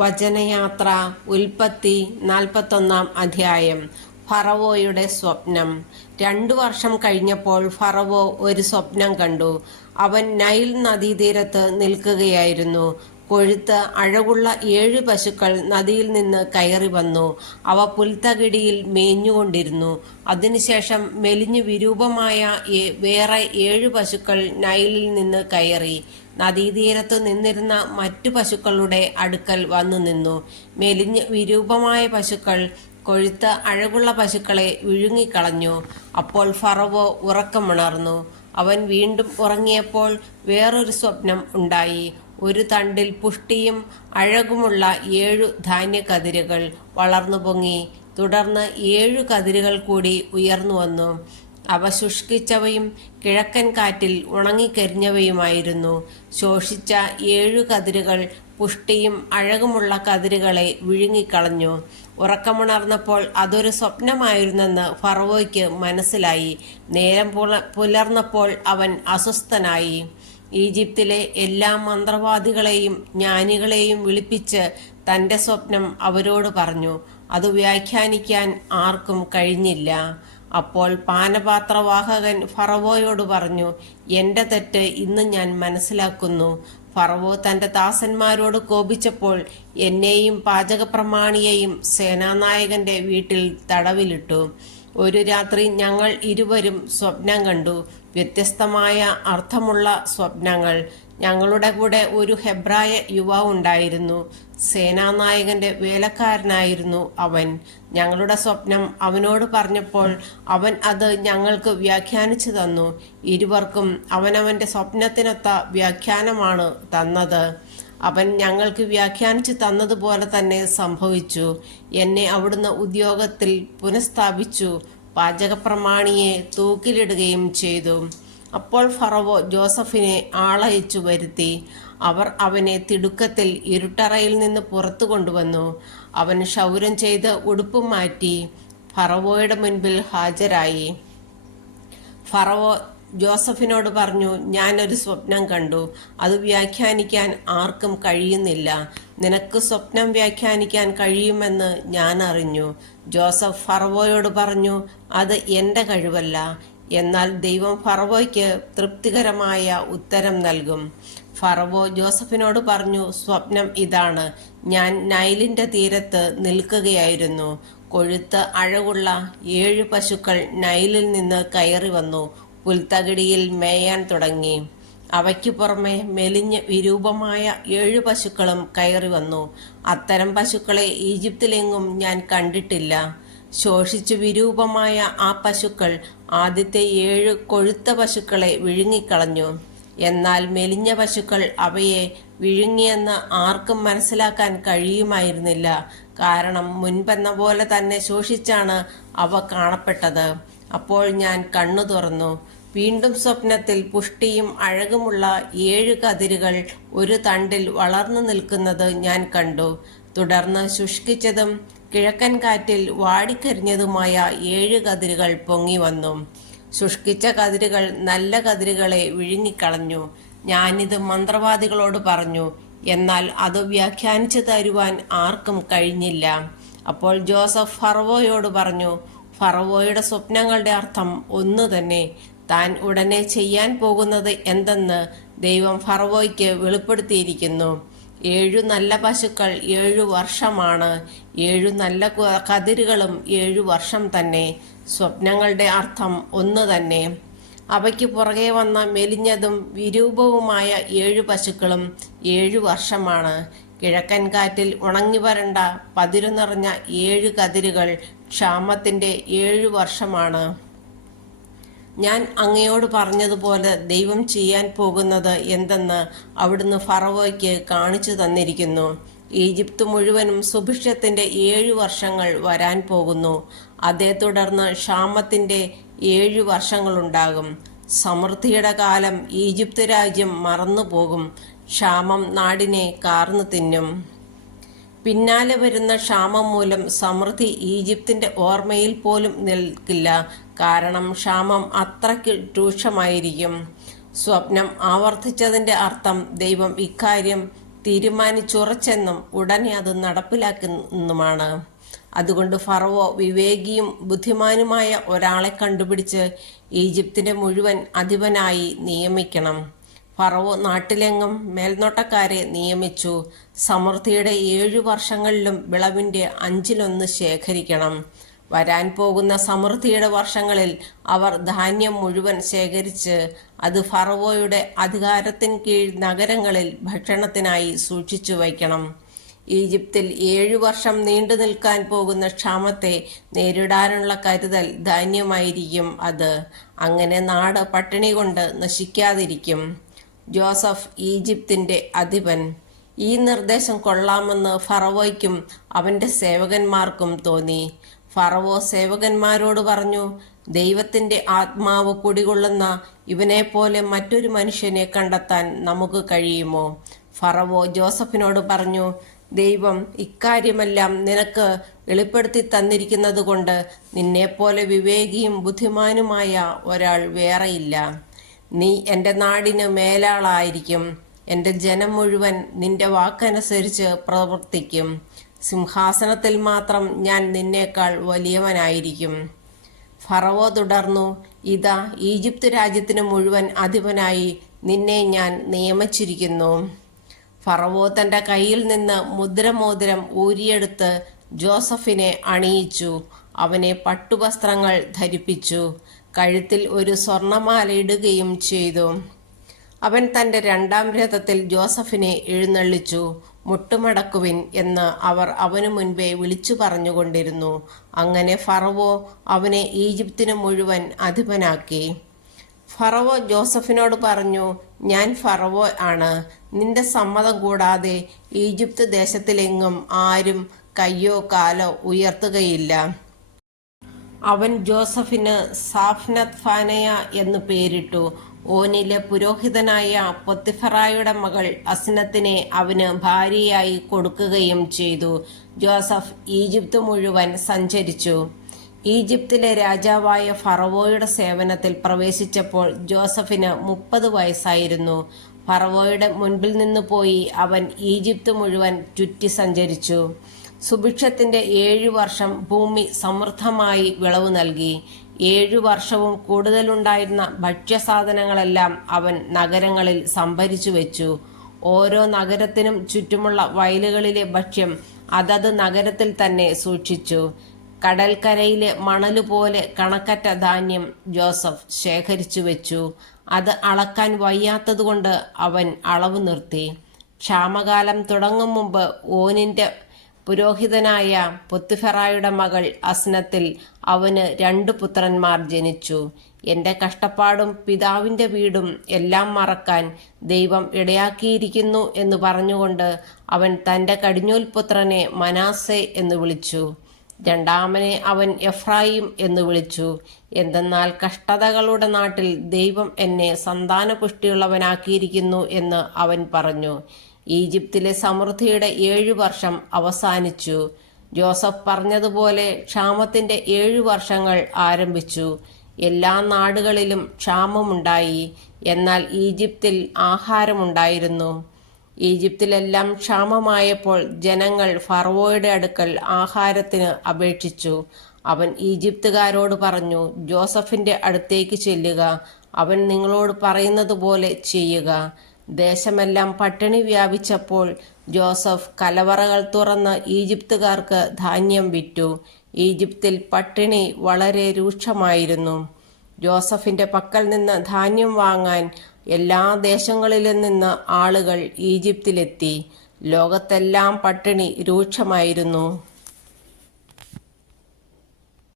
വചനയാത്ര ഉൽപ്പത്തി 41 അധ്യായം. ഫറവോയുടെ സ്വപ്നം. 2 വർഷം കഴിഞ്ഞപ്പോൾ ഫറവോ ഒരു സ്വപ്നം കണ്ടു. അവൻ നൈൽ നദീതീരത്ത് നിൽക്കുകയായിരുന്നു. കൊഴുത്ത അഴകുള്ള 7 പശുക്കൾ നദിയിൽ നിന്ന് കയറി വന്നു. അവ പുൽത്തകിടിയിൽ മേഞ്ഞുകൊണ്ടിരുന്നു. അതിനുശേഷം മെലിഞ്ഞു വിരൂപമായ വേറെ 7 പശുക്കൾ നൈലിൽ നിന്ന് കയറി നദീതീരത്തു നിന്നിരുന്ന മറ്റു പശുക്കളുടെ അടുക്കൽ വന്നു നിന്നു. മെലിഞ്ഞ് വിരൂപമായ പശുക്കൾ കൊഴുത്ത അഴകുള്ള പശുക്കളെ വിഴുങ്ങിക്കളഞ്ഞു. അപ്പോൾ ഫറവോ ഉറക്കമുണർന്നു. അവൻ വീണ്ടും ഉറങ്ങിയപ്പോൾ വേറൊരു സ്വപ്നം ഉണ്ടായി. ഒരു തണ്ടിൽ പുഷ്ടിയും അഴകുമുള്ള 7 ധാന്യക്കതിരുകൾ വളർന്നു പൊങ്ങി. തുടർന്ന് 7 കതിരുകൾ കൂടി ഉയർന്നു വന്നു. അവ ശുഷ്കിച്ചവയും കിഴക്കൻ കാറ്റിൽ ഉണങ്ങിക്കരിഞ്ഞവയുമായിരുന്നു. ശോഷിച്ച 7 കതിരുകൾ പുഷ്ടിയും അഴകുമുള്ള കതിരുകളെ വിഴുങ്ങിക്കളഞ്ഞു. ഉറക്കമുണർന്നപ്പോൾ അതൊരു സ്വപ്നമായിരുന്നെന്ന് ഫറവോയ്ക്ക് മനസ്സിലായി. നേരം പുലർന്നപ്പോൾ അവൻ അസ്വസ്ഥനായി. ഈജിപ്തിലെ എല്ലാ മന്ത്രവാദികളെയും ജ്ഞാനികളെയും വിളിപ്പിച്ച് തൻ്റെ സ്വപ്നം അവരോട് പറഞ്ഞു. അത് വ്യാഖ്യാനിക്കാൻ ആർക്കും കഴിഞ്ഞില്ല. അപ്പോൾ പാനപാത്രവാഹകൻ ഫറവോയോട് പറഞ്ഞു, എൻ്റെ തെറ്റ് ഇന്ന് ഞാൻ മനസ്സിലാക്കുന്നു. ഫറവോ തൻ്റെ ദാസന്മാരോട് കോപിച്ചപ്പോൾ എന്നെയും പാചകപ്രമാണിയെയും സേനാനായകന്റെ വീട്ടിൽ തടവിലിട്ടു. ഒരു രാത്രി ഞങ്ങൾ ഇരുവരും സ്വപ്നം കണ്ടു, വ്യത്യസ്തമായ അർത്ഥമുള്ള സ്വപ്നങ്ങൾ. ഞങ്ങളുടെ കൂടെ ഒരു ഹെബ്രായ യുവാവ് ഉണ്ടായിരുന്നു. സേനാനായകന്റെ വേലക്കാരനായിരുന്നു അവൻ. ഞങ്ങളുടെ സ്വപ്നം അവനോട് പറഞ്ഞപ്പോൾ അവൻ അത് ഞങ്ങൾക്ക് വ്യാഖ്യാനിച്ചു തന്നു. ഇരുവർക്കും അവനവന്റെ സ്വപ്നത്തിനൊത്ത വ്യാഖ്യാനമാണ് തന്നത്. അവൻ ഞങ്ങൾക്ക് വ്യാഖ്യാനിച്ചു തന്നതുപോലെ തന്നെ സംഭവിച്ചു. എന്നെ അവിടുന്ന് ഉദ്യോഗത്തിൽ പുനഃസ്ഥാപിച്ചു. പാചകപ്രമാണിയെ തൂക്കിലിടുകയും ചെയ്തു. അപ്പോൾ ഫറവോ ജോസഫിനെ ആളയച്ചു വരുത്തി. അവർ അവനെ തിടുക്കത്തിൽ ഇരുട്ടറയിൽ നിന്ന് പുറത്തു കൊണ്ടുവന്നു. അവൻ ക്ഷൗരം ചെയ്ത് ഉടുപ്പും മാറ്റി ഫറവോയുടെ മുൻപിൽ ഹാജരായി. ഫറവോ ജോസഫിനോട് പറഞ്ഞു, ഞാനൊരു സ്വപ്നം കണ്ടു. അത് വ്യാഖ്യാനിക്കാൻ ആർക്കും കഴിയുന്നില്ല. നിനക്ക് സ്വപ്നം വ്യാഖ്യാനിക്കാൻ കഴിയുമെന്ന് ഞാൻ അറിഞ്ഞു. ജോസഫ് ഫറവോയോട് പറഞ്ഞു, അത് എൻ്റെ കഴിവല്ല, എന്നാൽ ദൈവം ഫറവോയ്ക്ക് തൃപ്തികരമായ ഉത്തരം നൽകും. ഫറവോ ജോസഫിനോട് പറഞ്ഞു, സ്വപ്നം ഇതാണ്. ഞാൻ നൈലിൻ്റെ തീരത്ത് നിൽക്കുകയായിരുന്നു. കൊഴുത്ത അഴകുള്ള 7 പശുക്കൾ നൈലിൽ നിന്ന് കയറി വന്നു പുൽത്തകിടിയിൽ മേയാൻ തുടങ്ങി. അവയ്ക്കു പുറമെ മെലിഞ്ഞ് വിരൂപമായ 7 പശുക്കളും കയറി വന്നു. അത്തരം പശുക്കളെ ഈജിപ്തിലെങ്ങും ഞാൻ കണ്ടിട്ടില്ല. ശോഷിച്ചു വിരൂപമായ ആ പശുക്കൾ ആദ്യത്തെ 7 കൊഴുത്ത പശുക്കളെ വിഴുങ്ങിക്കളഞ്ഞു. എന്നാൽ മെലിഞ്ഞ പശുക്കൾ അവയെ വിഴുങ്ങിയെന്ന് ആർക്കും മനസ്സിലാക്കാൻ കഴിയുമായിരുന്നില്ല. കാരണം മുൻപെന്ന പോലെ തന്നെ ശോഷിച്ചാണ് അവ കാണപ്പെട്ടത്. അപ്പോൾ ഞാൻ കണ്ണു തുറന്നു. വീണ്ടും സ്വപ്നത്തിൽ പുഷ്ടിയും അഴകുമുള്ള 7 കതിരുകൾ ഒരു തണ്ടിൽ വളർന്നു നിൽക്കുന്നത് ഞാൻ കണ്ടു. തുടർന്ന് ശുഷ്കിച്ചതും കിഴക്കൻ കാറ്റിൽ വാടിക്കരിഞ്ഞതുമായ 7 കതിരുകൾ പൊങ്ങി വന്നു. ശുഷ്കിച്ച കതിരുകൾ നല്ല കതിരുകളെ വിഴുങ്ങിക്കളഞ്ഞു. ഞാനിത് മന്ത്രവാദികളോട് പറഞ്ഞു, എന്നാൽ അത് വ്യാഖ്യാനിച്ചു തരുവാൻ ആർക്കും കഴിഞ്ഞില്ല. അപ്പോൾ ജോസഫ് ഫറവോയോട് പറഞ്ഞു, ഫറവോയുടെ സ്വപ്നങ്ങളുടെ അർത്ഥം ഒന്നു തന്നെ. താൻ ഉടനെ ചെയ്യാൻ പോകുന്നത് എന്തെന്ന് ദൈവം ഫറവോയ്ക്ക് വെളിപ്പെടുത്തിയിരിക്കുന്നു. 7 നല്ല പശുക്കൾ 7 വർഷമാണ്. 7 നല്ല കതിരുകളും 7 വർഷം തന്നെ. സ്വപ്നങ്ങളുടെ അർത്ഥം ഒന്നു തന്നെ. അവയ്ക്ക് പുറകെ വന്ന മെലിഞ്ഞതും വിരൂപവുമായ 7 പശുക്കളും 7 വർഷമാണ്. കിഴക്കൻ കാറ്റിൽ ഉണങ്ങി വരണ്ട പതിരു നിറഞ്ഞ 7 കതിരുകൾ ക്ഷാമത്തിൻ്റെ 7 വർഷമാണ്. ഞാൻ അങ്ങയോട് പറഞ്ഞതുപോലെ ദൈവം ചെയ്യാൻ പോകുന്നത് എന്തെന്ന് അവിടുന്ന് ഫറവോയ്ക്ക് കാണിച്ചു തന്നിരിക്കുന്നു. ഈജിപ്ത് മുഴുവനും സുഭിക്ഷത്തിൻ്റെ 7 വർഷങ്ങൾ വരാൻ പോകുന്നു. അതേ തുടർന്ന് ക്ഷാമത്തിൻ്റെ 7 വർഷങ്ങളുണ്ടാകും. സമൃദ്ധിയുടെ കാലം ഈജിപ്ത് രാജ്യം മറന്നുപോകും. ക്ഷാമം നാടിനെ കാർന്നു തിന്നും. പിന്നാലെ വരുന്ന ക്ഷാമം മൂലം സമൃദ്ധി ഈജിപ്തിൻ്റെ ഓർമ്മയിൽ പോലും നിൽക്കില്ല. കാരണം ക്ഷാമം അത്രയ്ക്ക് രൂക്ഷമായിരിക്കും. സ്വപ്നം ആവർത്തിച്ചതിൻ്റെ അർത്ഥം ദൈവം ഇക്കാര്യം തീരുമാനിച്ചുറച്ചെന്നും ഉടനെ അത് നടപ്പിലാക്കുന്നുമാണ്. അതുകൊണ്ട് ഫറവോ വിവേകിയും ബുദ്ധിമാനുമായ ഒരാളെ കണ്ടുപിടിച്ച് ഈജിപ്തിന്റെ മുഴുവൻ അധിപനായി നിയമിക്കണം. ഫറവോ നാട്ടിലെങ്ങും മേൽനോട്ടക്കാരെ നിയമിച്ചു. സമൃദ്ധിയുടെ 7 വർഷങ്ങളിലും വിളവിന്റെ 1/5 ശേഖരിക്കണം. വരാൻ പോകുന്ന സമൃദ്ധിയുടെ വർഷങ്ങളിൽ അവർ ധാന്യം മുഴുവൻ ശേഖരിച്ച് അത് ഫറവോയുടെ അധികാരത്തിന് കീഴ് നഗരങ്ങളിൽ ഭക്ഷണത്തിനായി സൂക്ഷിച്ചു വയ്ക്കണം. ഈജിപ്തിൽ 7 വർഷം നീണ്ടു നിൽക്കാൻ പോകുന്ന ക്ഷാമത്തെ നേരിടാനുള്ള കരുതൽ ധാന്യമായിരിക്കും അത്. അങ്ങനെ നാട് പട്ടിണി കൊണ്ട് നശിക്കാതിരിക്കും. ജോസഫ് ഈജിപ്തിന്റെ അധിപൻ. ഈ നിർദ്ദേശം കൊള്ളാമെന്ന് ഫറവോയ്ക്കും അവന്റെ സേവകന്മാർക്കും തോന്നി. ഫറവോ സേവകന്മാരോട് പറഞ്ഞു, ദൈവത്തിന്റെ ആത്മാവ് കുടികൊള്ളുന്ന ഇവനെപ്പോലെ മറ്റൊരു മനുഷ്യനെ കണ്ടെത്താൻ നമുക്ക് കഴിയുമോ? ഫറവോ ജോസഫിനോട് പറഞ്ഞു, ദൈവം ഇക്കാര്യമെല്ലാം നിനക്ക് വെളിപ്പെടുത്തി തന്നിരിക്കുന്നത് കൊണ്ട് നിന്നെപ്പോലെ വിവേകിയും ബുദ്ധിമാനുമായ ഒരാൾ വേറെയില്ല. നീ എൻ്റെ നാടിന് മേലാളായിരിക്കും. എൻ്റെ ജനം മുഴുവൻ നിന്റെ വാക്കനുസരിച്ച് പ്രവർത്തിക്കും. സിംഹാസനത്തിൽ മാത്രം ഞാൻ നിന്നേക്കാൾ വലിയവനായിരിക്കും. ഫറവോ തുടർന്നു, ഇതാ ഈജിപ്ത് രാജ്യത്തിന് മുഴുവൻ അധിപനായി നിന്നെ ഞാൻ നിയമിച്ചിരിക്കുന്നു. ഫറവോ തൻ്റെ കയ്യിൽ നിന്ന് മുദ്രമോതിരം ഊരിയെടുത്ത് ജോസഫിനെ അണിയിച്ചു. അവനെ പട്ടുവസ്ത്രങ്ങൾ ധരിപ്പിച്ചു. കഴുത്തിൽ ഒരു സ്വർണമാല ഇടുകയും ചെയ്തു. അവൻ തൻ്റെ 2-ാം രഥത്തിൽ ജോസഫിനെ എഴുന്നള്ളിച്ചു. മുട്ടുമടക്കുവിൻ എന്ന് അവർ അവനു മുൻപേ വിളിച്ചു പറഞ്ഞുകൊണ്ടിരുന്നു. അങ്ങനെ ഫറവോ അവനെ ഈജിപ്തിന് മുഴുവൻ അധിപനാക്കി. ഫറവോ ജോസഫിനോട് പറഞ്ഞു, ഞാൻ ഫറവോ ആണ്. നിന്റെ സമ്മതം കൂടാതെ ഈജിപ്ത് ദേശത്തിലെങ്ങും ആരും കയ്യോ കാലോ ഉയർത്തുകയില്ല. അവൻ ജോസഫിന് സാഫ്നത്ത് ഫാനയ എന്നു പേരിട്ടു. ഓനിലെ പുരോഹിതനായ പൊത്തിഫറായുടെ മകൾ അസ്നത്തിനെ അവന് ഭാര്യയായി കൊടുക്കുകയും ചെയ്തു. ജോസഫ് ഈജിപ്ത് മുഴുവൻ സഞ്ചരിച്ചു. ഈജിപ്തിലെ രാജാവായ ഫറവോയുടെ സേവനത്തിൽ പ്രവേശിച്ചപ്പോൾ ജോസഫിന് 30 വയസ്സായിരുന്നു. ഫറവോയുടെ മുൻപിൽ നിന്ന് പോയി അവൻ ഈജിപ്ത് മുഴുവൻ ചുറ്റി സഞ്ചരിച്ചു. സുഭിക്ഷത്തിന്റെ 7 വർഷം ഭൂമി സമൃദ്ധമായി വിളവ് നൽകി. 7 വർഷവും കൂടുതലുണ്ടായിരുന്ന ഭക്ഷ്യസാധനങ്ങളെല്ലാം അവൻ നഗരങ്ങളിൽ സംഭരിച്ചു വെച്ചു. ഓരോ നഗരത്തിനും ചുറ്റുമുള്ള വയലുകളിലെ ഭക്ഷ്യം അതത് നഗരത്തിൽ തന്നെ സൂക്ഷിച്ചു. കടൽക്കരയിലെ മണലുപോലെ കണക്കറ്റ ധാന്യം ജോസഫ് ശേഖരിച്ചു വെച്ചു. അത് അളക്കാൻ വയ്യാത്തതുകൊണ്ട് അവൻ അളവ് നിർത്തി. ക്ഷാമകാലം തുടങ്ങും മുമ്പ് ഓനിന്റെ പുരോഹിതനായ പൊത്തിഫറായുടെ മകൾ അസ്നത്തിൽ അവന് 2 പുത്രന്മാർ ജനിച്ചു. എൻ്റെ കഷ്ടപ്പാടും പിതാവിൻ്റെ വീടും എല്ലാം മറക്കാൻ ദൈവം ഇടയാക്കിയിരിക്കുന്നു എന്ന് പറഞ്ഞുകൊണ്ട് അവൻ തൻ്റെ കടിഞ്ഞൂൽപുത്രനെ മനാസെ എന്ന് വിളിച്ചു. 2-ാമനെ അവൻ എഫ്രായിം എന്ന് വിളിച്ചു. എന്തെന്നാൽ കഷ്ടതകളുടെ നാട്ടിൽ ദൈവം എന്നെ സന്താനപുഷ്ടിയുള്ളവനാക്കിയിരിക്കുന്നു എന്ന് അവൻ പറഞ്ഞു. ഈജിപ്തിലെ സമൃദ്ധിയുടെ 7 വർഷം അവസാനിച്ചു. ജോസഫ് പറഞ്ഞതുപോലെ ക്ഷാമത്തിന്റെ 7 വർഷങ്ങൾ ആരംഭിച്ചു. എല്ലാ നാടുകളിലും ക്ഷാമമുണ്ടായി. എന്നാൽ ഈജിപ്തിൽ ആഹാരമുണ്ടായിരുന്നു. ഈജിപ്തിലെല്ലാം ക്ഷാമമായപ്പോൾ ജനങ്ങൾ ഫറവോയുടെ അടുക്കൽ ആഹാരത്തിന് അപേക്ഷിച്ചു. അവൻ ഈജിപ്തുകാരോട് പറഞ്ഞു, ജോസഫിന്റെ അടുത്തേക്ക് ചെല്ലുക, അവൻ നിങ്ങളോട് പറയുന്നത് പോലെ ചെയ്യുക. ദേശമെല്ലാം പട്ടിണി വ്യാപിച്ചപ്പോൾ ജോസഫ് കലവറകൾ തുറന്ന് ഈജിപ്തുകാർക്ക് ധാന്യം വിറ്റു. ഈജിപ്തിൽ പട്ടിണി വളരെ രൂക്ഷമായിരുന്നു. ജോസഫിന്റെ പക്കൽ നിന്ന് ധാന്യം വാങ്ങാൻ എല്ലാ ദേശങ്ങളിലും നിന്ന് ആളുകൾ ഈജിപ്തിലെത്തി. ലോകത്തെല്ലാം പട്ടിണി രൂക്ഷമായിരുന്നു.